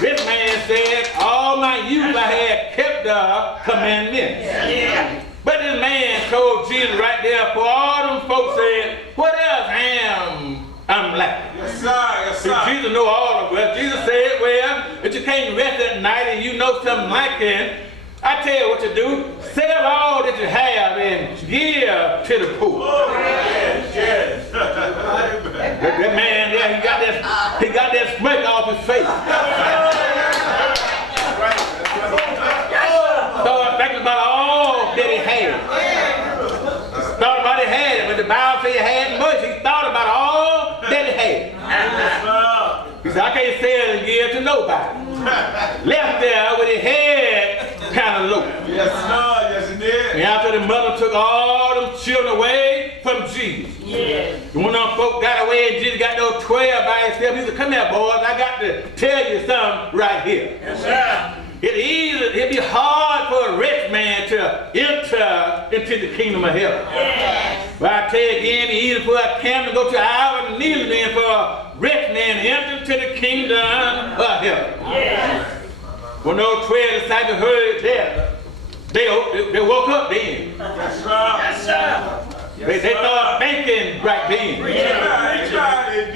This man said, all my youth I had kept the commandments. But this man told Jesus right there, for all them folks said, what else am I'm lacking? Yes, sir. Yes, sir. Jesus know all of us. Jesus said, well, if you can't rest at night and you know something lacking, I tell you what to do. Sell all that you have and give to the poor. Oh, yes. That man there, he got that smirk off his face. Started thinking about all that he had. Thought about he had it. When the Bible says he had much, he thought about all that he had. He said, I can't sell and give to nobody. Left there with his head kind of low. Yes, sir. Yes, he did. And after the mother took all them children away from Jesus. Yes. And when them folk got away and Jesus got those 12 by himself, he said, come here, boys. I got to tell you something right here. Yes, sir. It'd be hard for a rich man to enter into the kingdom of heaven. Yes. But I tell you again, it's easy for a camel to go to our and kneel than for a rich man to enter into the kingdom of heaven. Yes. When those 12 disciples heard that, they woke up then. Yes, sir. Yes, sir. They started thinking right then.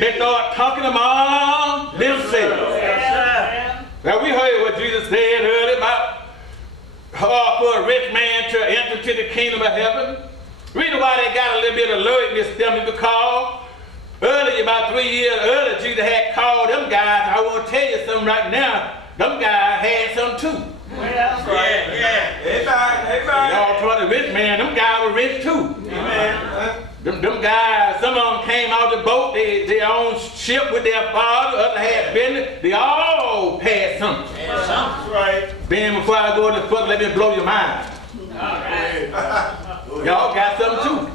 They started talking among themselves. Now we heard what Jesus said earlier about for a rich man to enter into the kingdom of heaven. The reason why they got a little bit of alertness them is because earlier, about 3 years earlier, Jesus had called them guys. I want to tell you something right now. Them guys had some too. Y'all told the rich man, them guys were rich too. Amen. Them guys, some of them came out the boat, they owned ships. relationship with their father, others had business. They all had something. Yeah, something's right. Then before I go into further, let me blow your mind. Y'all got something too.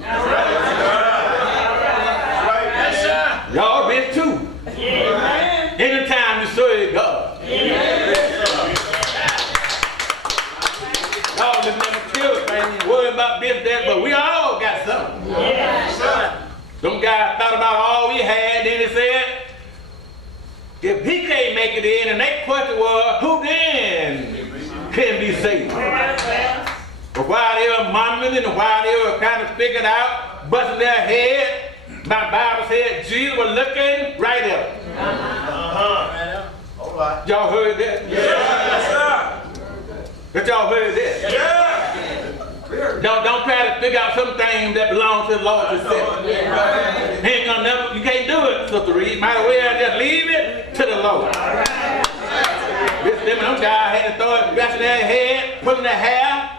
Yes, sir. Y'all rich too. Yeah. Anytime you serve God. Y'all just never kill it, man. You worry about this, that, but we all got something. Yes, sir. Some guy thought about all he had, then he said, if he can't make it in, and that question was, who then can be saved? But while they were mumbling and while they were kind of figuring out, busting their head, my Bible said Jesus was looking right up. All right. Y'all heard that? Yes, sir. But y'all heard that? Yeah. Don't try to figure out some things that belong to the Lord yourself. Ain't gonna never, you can't do it, Sister Reed. Might as well just leave it to the Lord. Them guys had to throw it, scratching their head, pulling their hair,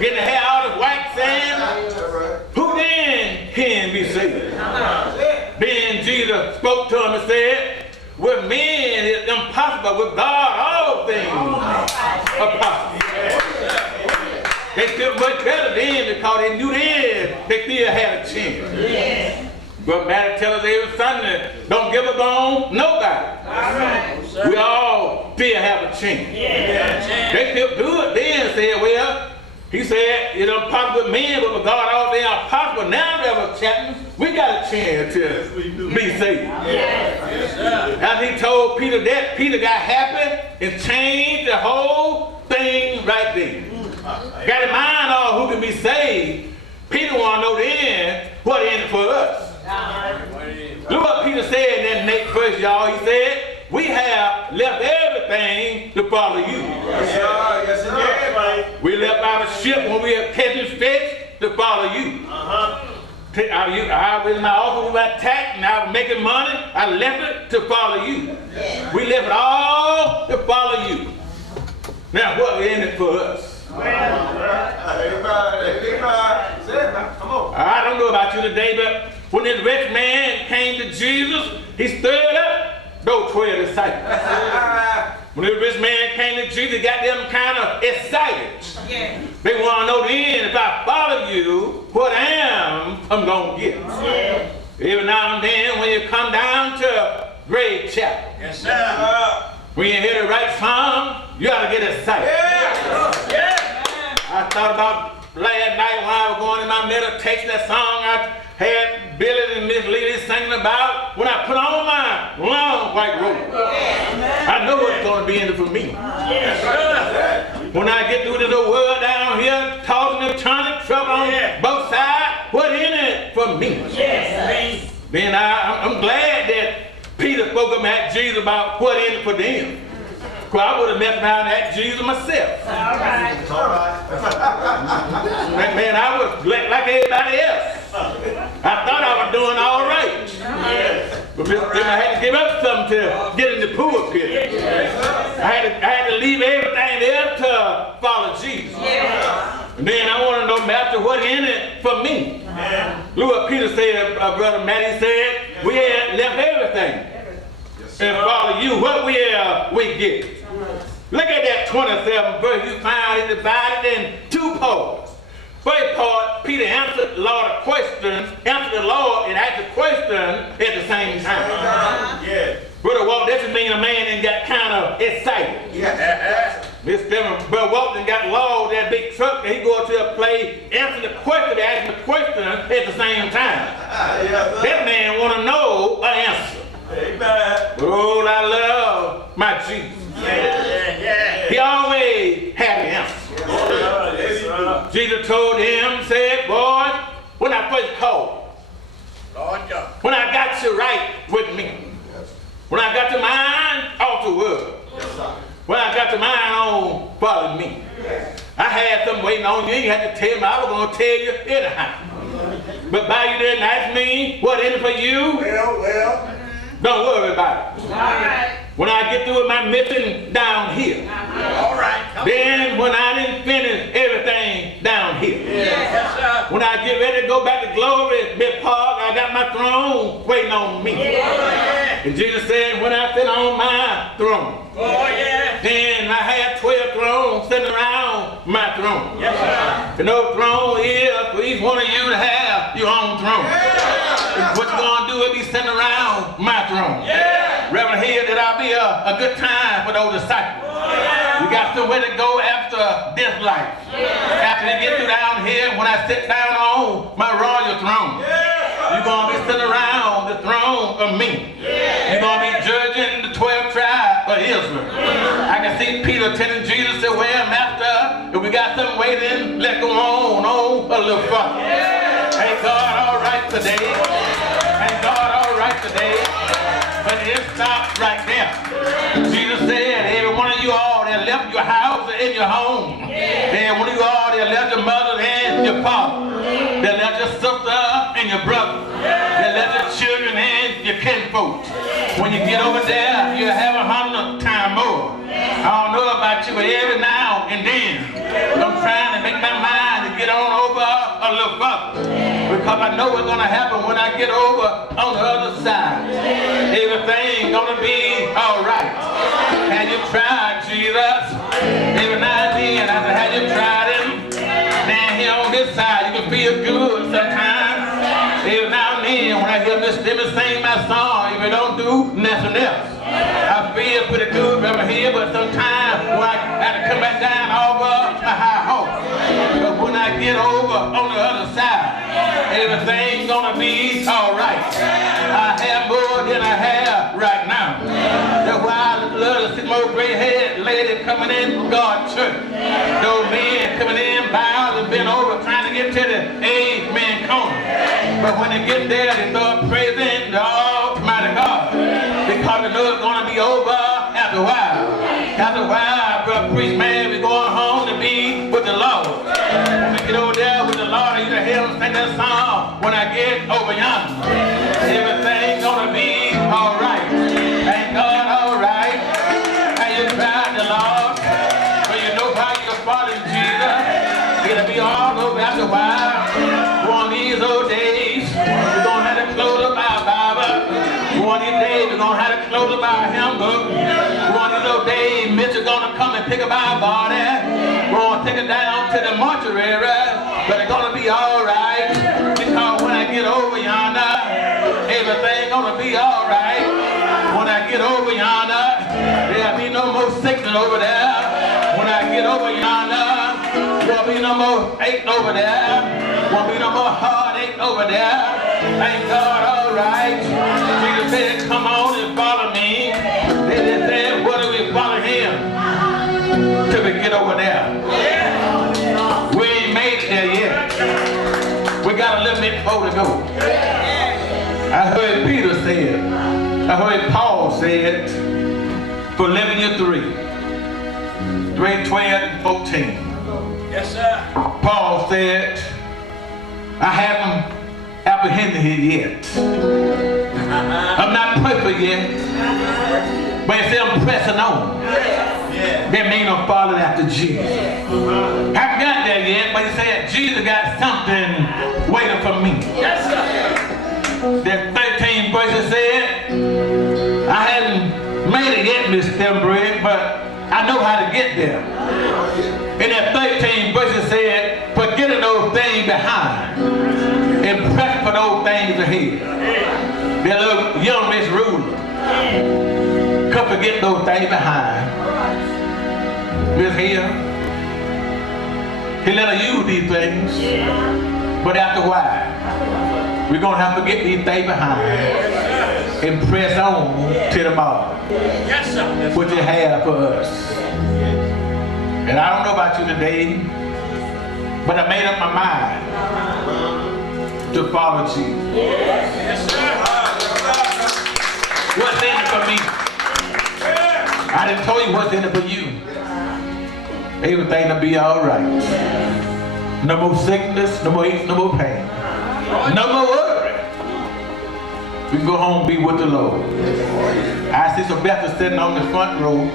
getting the hair out of white sand. Who then can be saved? Then Jesus spoke to him and said, with men it's impossible, with God all things are possible. They feel much better then because they knew then they still had a chance. But Matthew tells us every Sunday, don't give up on nobody. We all still have a chance. They still do it then and said, well, he said, it's impossible with men, but with God all things are possible. Now that we're chatting, we got a chance to be saved. As he told Peter that, Peter got happy and changed the whole thing right there. Got in mind all who can be saved. Peter want to know then what in it for us. Look what Peter said in that next verse, y'all. He said, we have left everything to follow you. We left our ship when we were catching fish to follow you. I was in my office, we were attacked, and I was making money. I left it to follow you. We left it all to follow you. Now, what in it for us? I don't know about you today, but when this rich man came to Jesus, he stirred up those 12 disciples. When this rich man came to Jesus, he got them kind of excited. They want to know then, if I follow you, what I'm going to get. Every now and then, when you come down to Grave Chapel, when you hear the right song, you ought to get excited. I thought about last night when I was going in my meditation, that song I had Billy and Miss Lily singing about when I put on my long white robe. I know what's going to be in it for me. When I get through this little world down here, tossing and turning, trouble on both sides, what's in it for me? Then I'm glad that Peter spoke up at Jesus about what in it for them. Because I would have messed around and asked Jesus myself. Man, I was like everybody else. I thought I was doing all right. But then I had to give up something to get in the pulpit. I had to leave everything there to follow Jesus. And then I want to know, Master, what's in it for me? Look what Peter said, Brother Matty said, we had left everything and follow you. What we get. Look at that 27th verse. You find it divided in two parts. First part, Peter answered the Lord a question, answered the Lord and asked a question at the same time. Brother Walt, that just means a man and got kind of excited. Brother Walton got lost that big truck and he go to a place, answer the question, ask the question at the same time. That man want to know an answer. But oh, I love my Jesus. He always had an answer. Jesus told him, said, boy, when I first called, when I got you right with me, when I got your mind off the world, when I got your mind on following me, I had something waiting on you. You had to tell me. I was going to tell you anyhow. But by you didn't ask me what in it for you. Don't worry about it. When I get through with my mission down here, then when I didn't finish everything down here, when I get ready to go back to glory, Big Park, I I got my throne waiting on me. And Jesus said, when I sit on my throne, then I had 12 thrones sitting around my throne. And no throne is for each one of you to have your own throne. What you gonna do is be sitting around my throne. Reverend, here that I'll be a good time for those disciples. We got somewhere to go after this life. After they get through down here, when I sit down on my royal throne, you're going to be sitting around the throne of me. You're going to be judging the 12 tribes of Israel. I can see Peter telling Jesus, say, well, Master, if we got something waiting, let's go on a little further. Ain't God all right today? Ain't God all right today? But it stopped right there. Jesus said, every one of you all that left your house and your home, every one of you all that left your mother and your father, that left your sister and your brother, that left your children and your kinfolk. When you get over there, you'll have 100 times more. I don't know about you, but every now and then, I'm trying to make my mind to get on over a little further. Because I know what's going to happen when I get over on the other side. Everything's going to be all right. Have you tried Jesus? Every now and then, I said, have you tried him? Now here on this side, you can feel good sometimes. Every now and then, when I hear Miss Stembridge sing my song, if it don't do nothing else, I feel pretty good over here, but sometimes when I have to come back down over my high horse. But when I get over on the other side, everything's gonna be all right. I have more than I have right now. That's why I love to see more gray-haired lady coming in God's church. Those men coming in, bowed and bent over, trying to get to the amen corner. But when they get there, they start praising the Almighty God. Because they know it's gonna be over after a while. After a while, brother priest, man, we're going home to be with the Lord. When we get over there with the Lord, you can hear him sing that song when I get over yonder. Everything's gonna be all right. Ain't God all right? And you tried the Lord, but you know how you're following Jesus. It'll be all over after a while. One of these old days, we're gonna have to close up our Bible. One of these days, we're gonna have to close up our hymn book. One of these old days, Mitchell's gonna come and pick up our body. We're gonna take it down to the mortuary, but it's gonna be all right. Because when I get over yonder, everything's gonna be all right. When I get over yonder, there'll be no more sickness over there. When I get over yonder, there'll be no more ache over there. Won't be no more heartache over there. Ain't God all right? Jesus said, come on and follow me. They said, what do we follow him? Till we get over there. We ain't made it there yet. We got a little bit more to go. I heard Peter say it. I heard Paul say it. Philippians 3, 12 and 14. Yes, sir. Paul said, I haven't apprehended it yet. I'm not perfect yet. But he said I'm pressing on. That means I'm following after Jesus. I haven't got there yet, but he said Jesus got something waiting for me. Yes, sir. That 13th verse said, I hadn't made it yet, Miss Stembridge, but I know how to get there. In that 13th verse it said, forgetting those things behind and press for those things ahead. That little young Miss Ruler, come forget those things behind. Miss here, he let her use these things, but after a while, we're going to have to get these things behind and press on to the mark. Yes, sir. What you have for us. And I don't know about you today, but I made up my mind to follow Jesus. Yes, sir. What's in it for me? I didn't tell you what's in it for you. Everything will be all right. No more sickness, no more aches, no more pain. No more worry. We can go home and be with the Lord. I see Sylvester sitting on the front row.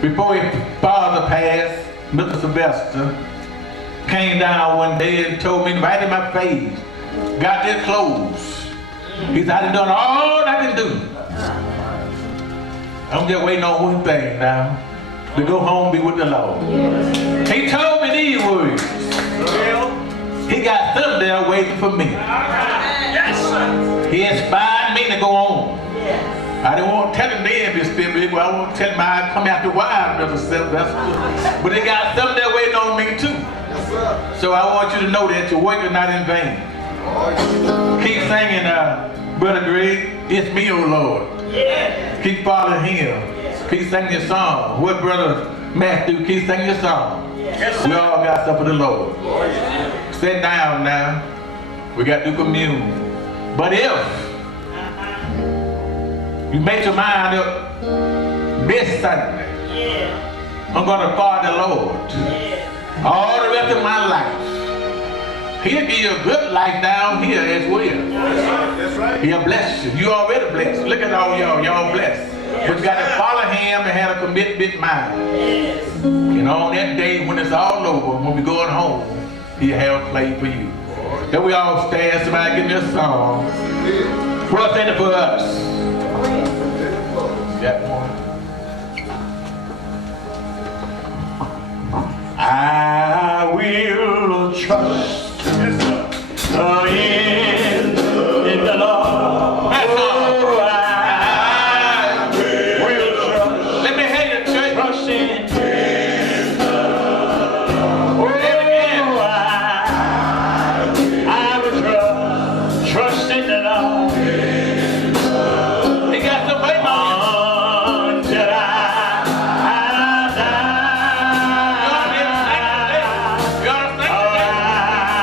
Before his father passed, Mr. Sylvester came down one day and told me right in my face, got their clothes. He said, I done done all I can do. I'm just waiting on one thing now, to go home and be with the Lord. He told me these words. He got something there waiting for me. He inspired me to go on. I didn't want to tell him then, Rev.Stembridge, but I want to tell him I come out the wild, Rev.Stembridge. But he got something there waiting on me too. So I want you to know that your work is not in vain. Keep singing, Brother Greg, it's me, oh Lord. Keep following him. Keep singing your song. What Brother Matthew, keep singing your song. We all got stuff for the Lord. Sit down now. We got to commune. But if you make your mind up this Sunday, I'm going to follow the Lord all the rest of my life. He'll give you a good life down here as well. That's right. He'll bless you. You already blessed. Look at all y'all blessed. But you got to follow him and have a commitment mind. And on that day when it's all over, when we're going home, he'll have a place for you. Then we all stand, somebody give me a song. What's in it for us? That one. I will trust in the Lord. That's all. I will trust. Let me hear you, church. Trust in the Lord. I will trust in the Lord. He got some faith on until I die. You ought to sing today.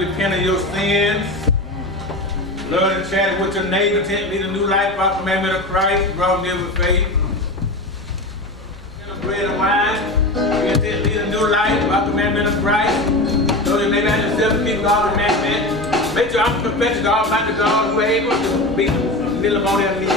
to repent of your sins. Learn and chat with your neighbor, lead a new life by commandment of Christ, draw near with faith. Bread and wine, you can lead a new life by commandment of Christ. So your neighbor and yourself keep God's commandment. Make your own confession to Almighty God who is able to be kneel upon their knees.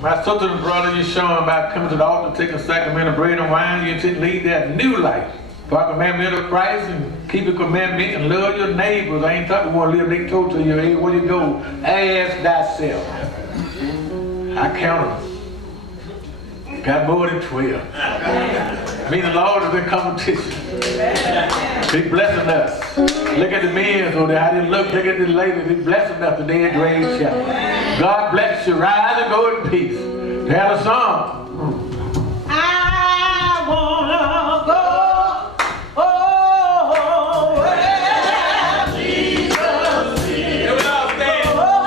My sister and brother, you showing about coming to the altar, taking sacrament of bread and wine. You intend to lead that new life by commandment of Christ and keep the commandment and love your neighbors. I ain't talking about live next door to you. Hey, where you go? Ask thyself. I count them. Got more than 12. Me and the Lord is in competition. He's blessing us. Look at the men over there, how they look. Look at the ladies. He's blessing us today at Grave Chapel. God bless you. Rise and go in peace. They have a song. I wanna go. Oh, where Jesus is. Here we all stand. Where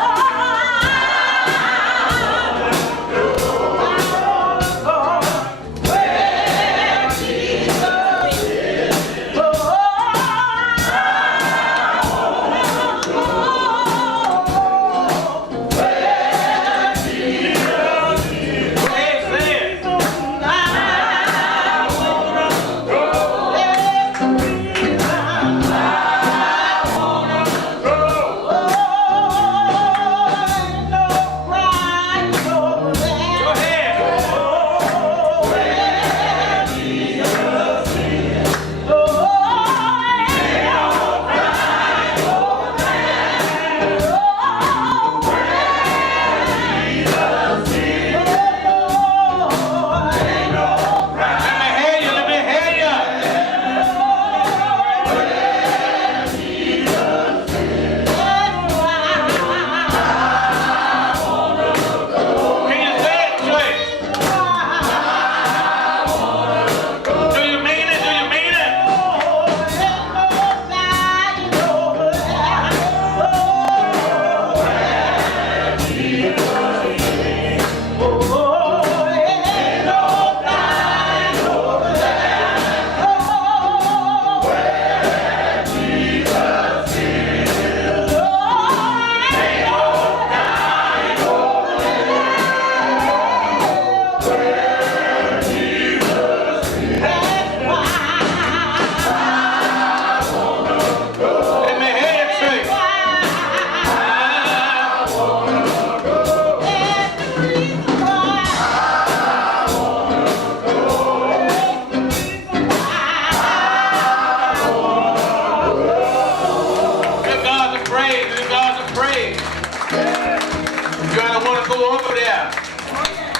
to go over there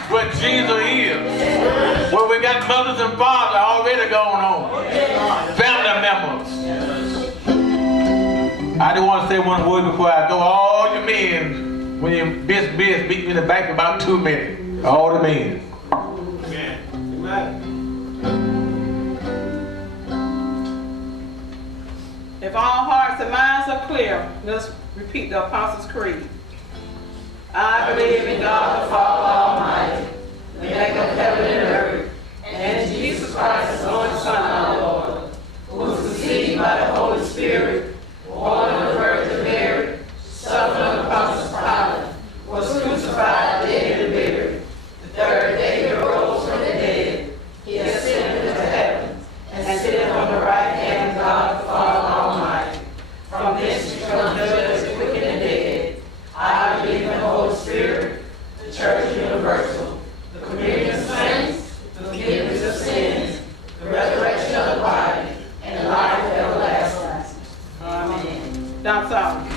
where Jesus is. Where we got mothers and fathers already going on. Family members. I just want to say one word before I go. All you men, when your bitch beat me in the back about 2 minutes. All the men. Amen. Amen. If all hearts and minds are clear, let's repeat the Apostles' Creed. I believe in God the Father Almighty, the maker of heaven and earth, and in Jesus Christ, His only Son, our Lord, who was conceived by the Holy Spirit, born of the Virgin Mary, suffered under Pontius Pilate, was crucified, dead, and buried. The third day He arose from the dead. He ascended into heaven, and sitteth on the right hand of God the Father Almighty. From this He shall judge the quick and the dead. I believe in the Holy Spirit, the Church Universal, the communion of saints, the forgiveness of sins, the resurrection of the body, and the life everlasting. Amen. That's all.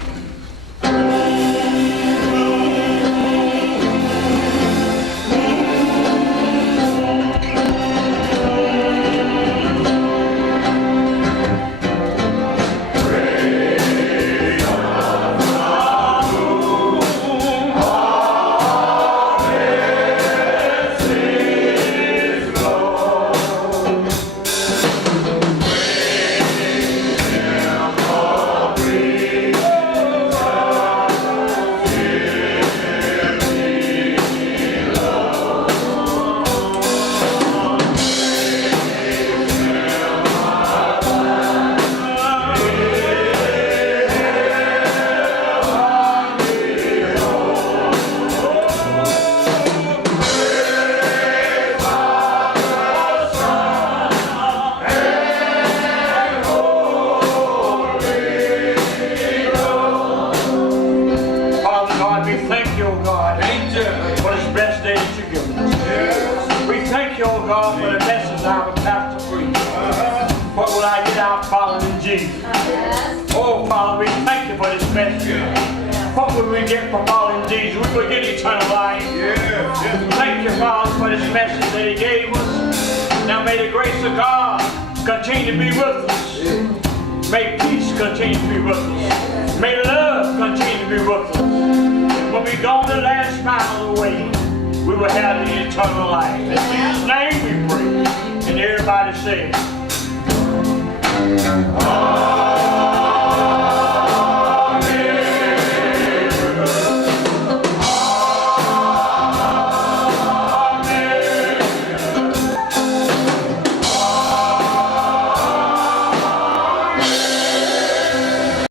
Oh, Father, we thank you for this message. What will we get from following Jesus? We will get eternal life. Thank you, Father, for this message that He gave us. Now may the grace of God continue to be with us. May peace continue to be with us. May love continue to be with us. When we go the last mile of the way, we will have the eternal life. In Jesus' name we pray. And everybody say,